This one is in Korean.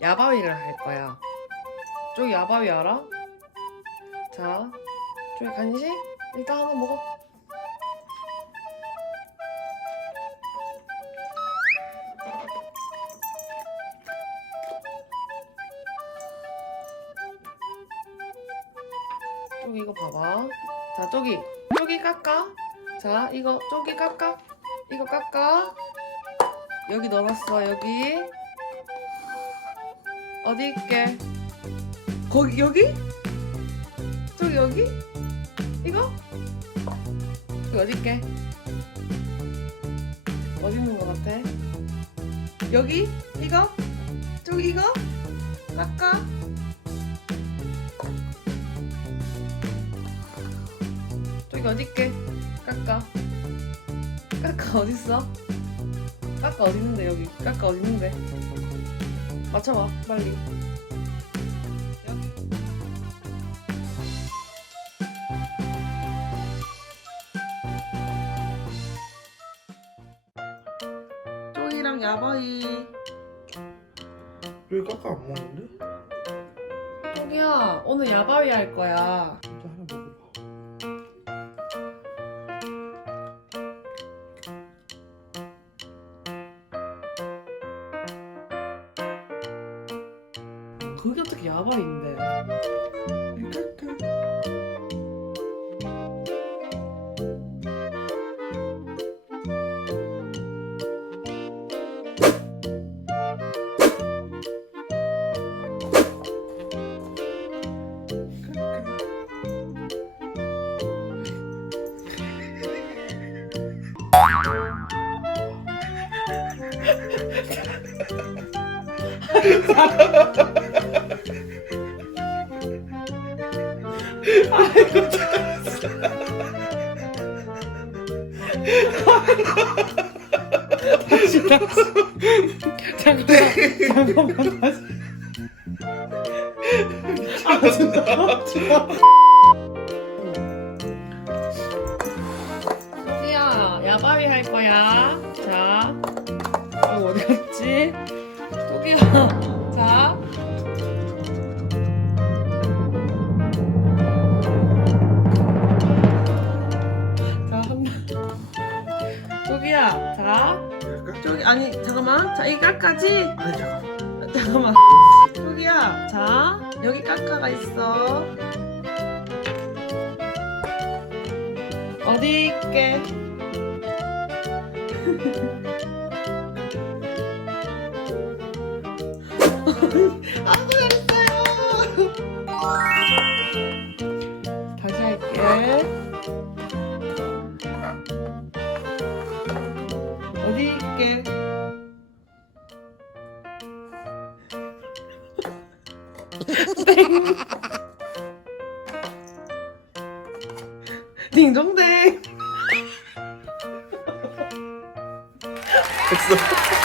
야바위를 할 거야. 저기 야바위 알아? 자, 저기 간식 일단 하나 먹어. 저기 이거 봐봐. 자, 저기 저기 깎아. 자, 이거 저기 깎아. 이거 깎아. 여기 넣어놨어 여기. 어디 있게? 거기 여기? 저기 여기? 이거? 여기 어디 있게? 어디 있는 것 같아? 여기? 이거? 저기 이거? 깎아? 저기 어디 있게? 깎아. 깎아 어디 있어? 깎아 어디 있는데 여기? 깎아 어디 있는데? 맞춰봐 빨리. 여기. 쪼이랑 야바이. 여기 깎아 안 먹는데? 쪼기야 오늘 야바위 할 거야. 진짜 그게 어떻게 야바위인데? 깎아. 잠깐만 잠깐만 다시. 아 진짜. 쪼기야 야바위 할 거야. 자, 이거 어디 갔지? 쪼기야, 아? 아니 잠깐만. 자이 깎아지? 아니 잠깐. 잠깐만. 저기야. 자 여기 깎아가 있어. 어디 있게? 아무 잘했어요. 다시 할게 딩동댕 됐어.